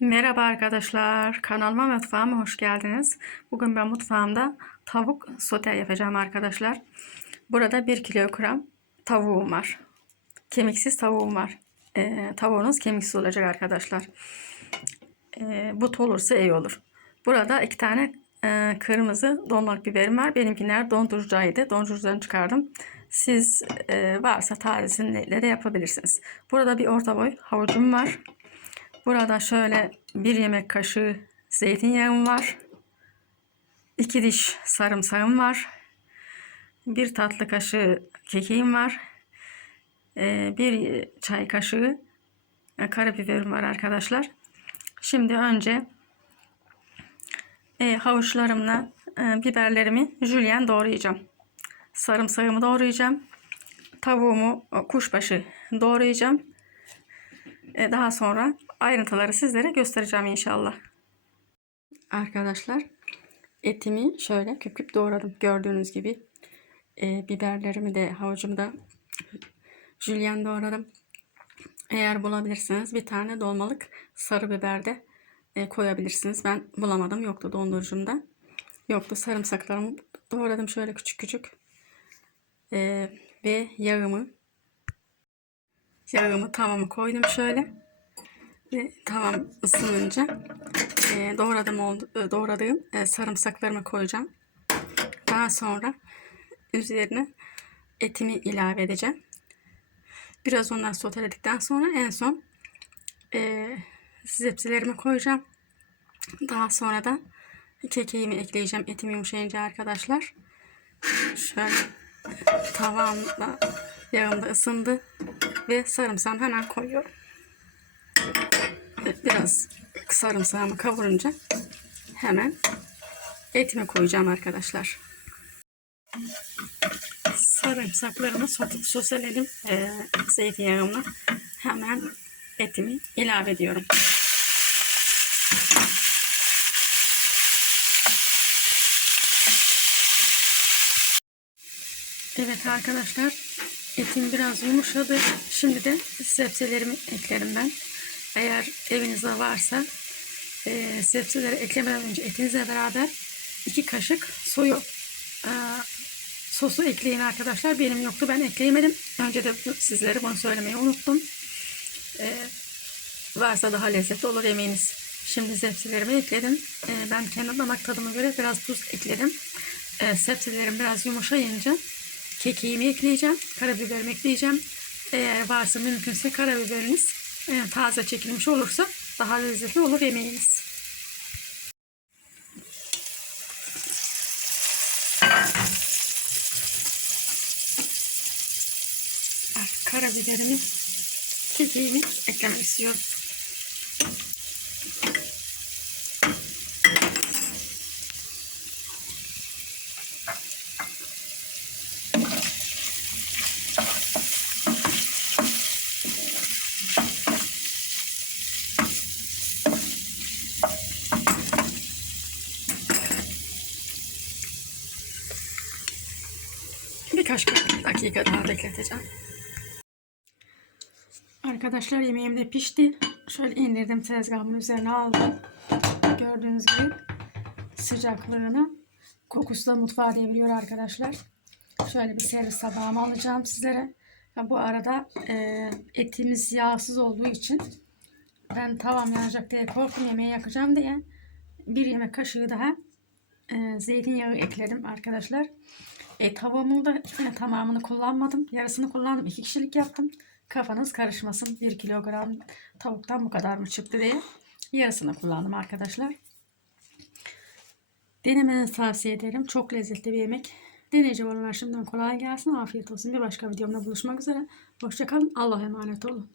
Merhaba arkadaşlar, kanalıma mutfağıma hoş geldiniz. Bugün ben mutfağımda tavuk sote yapacağım arkadaşlar. Burada 1 kilogram tavuğum var. Kemiksiz tavuğum var. Ee, tavuğunuz kemiksiz olacak arkadaşlar. Ee, but olursa iyi olur. Burada iki tane e, kırmızı dolmalık biberim var. Benimkiler dondurucuydu. Dondurucudan çıkardım. Siz e, varsa tanesini de yapabilirsiniz. Burada bir orta boy havucum var. Burada şöyle bir yemek kaşığı zeytinyağım var. 2 diş sarımsağım var. Bir tatlı kaşığı kekiğim var. Ee, bir çay kaşığı e, karabiberim var arkadaşlar. Şimdi önce e, havuçlarımla e, biberlerimi jülyen doğrayacağım. Sarımsağımı doğrayacağım. Tavuğumu kuşbaşı doğrayacağım. E, Daha sonra ayrıntıları sizlere göstereceğim inşallah. Arkadaşlar etimi şöyle küp küp doğradım. Gördüğünüz gibi e, biberlerimi de havucumu da jülyen doğradım. Eğer bulabilirseniz bir tane dolmalık sarı biber de e, koyabilirsiniz. Ben bulamadım. Yoktu dondurucumda. Yoktu. Sarımsaklarımı doğradım şöyle küçük küçük. E, ve yağımı yağımı tavama koydum şöyle. Ve tavam ısınınca e, doğradım oldu, e, doğradığım e, sarımsaklarımı koyacağım. Daha sonra üzerine etimi ilave edeceğim. Biraz onları soteledikten sonra en son e, zepsilerimi koyacağım. Daha sonra da kekeğimi ekleyeceğim etim yumuşayınca arkadaşlar. Şöyle tavamda yağım da ısındı ve sarımsağımı hemen koyuyorum. Biraz sarımsağımı kavurunca hemen etimi koyacağım arkadaşlar. Sarımsaklarımı soseledim e, zeytinyağımla. Hemen etimi ilave ediyorum. Evet arkadaşlar etim biraz yumuşadı. Şimdi de sebzelerimi eklerim ben. Eğer evinizde varsa e, sebzeleri eklemeden önce etinizle beraber iki kaşık soyu e, sosu ekleyin arkadaşlar. Benim yoktu ben ekleyemedim. Önce de sizlere bunu söylemeyi unuttum. E, varsa daha lezzetli olur yemeğiniz. Şimdi sebzelerimi ekledim. E, ben kendi damak tadıma göre biraz tuz ekledim. E, sebzelerim biraz yumuşayınca kekiğimi ekleyeceğim. Karabiberimi ekleyeceğim. Eğer varsa mümkünse karabiberiniz e, taze çekilmiş olursa daha lezzetli olur yemeğiniz. Karabiberimi, kekiğimi eklemek istiyorum. Birkaç dakika daha bekleteceğim. Arkadaşlar yemeğim de pişti. Şöyle indirdim tezgahımın üzerine aldım. Gördüğünüz gibi sıcaklığını kokusu da mutfağa deviriyor arkadaşlar. Şöyle bir servis tabağıma alacağım sizlere. Bu arada e, etimiz yağsız olduğu için ben tavam yanacak diye korktum yemeği yakacağım diye bir yemek kaşığı daha e, zeytinyağı ekledim arkadaşlar. E, tavuğumun da tamamını kullanmadım. Yarısını kullandım. İki kişilik yaptım. Kafanız karışmasın. 1 kilogram tavuktan bu kadar mı çıktı diye. Yarısını kullandım arkadaşlar. Denemenizi tavsiye ederim. Çok lezzetli bir yemek. Deneyecek olanlar şimdiden kolay gelsin. Afiyet olsun. Bir başka videomda buluşmak üzere. Hoşçakalın. Allah'a emanet olun.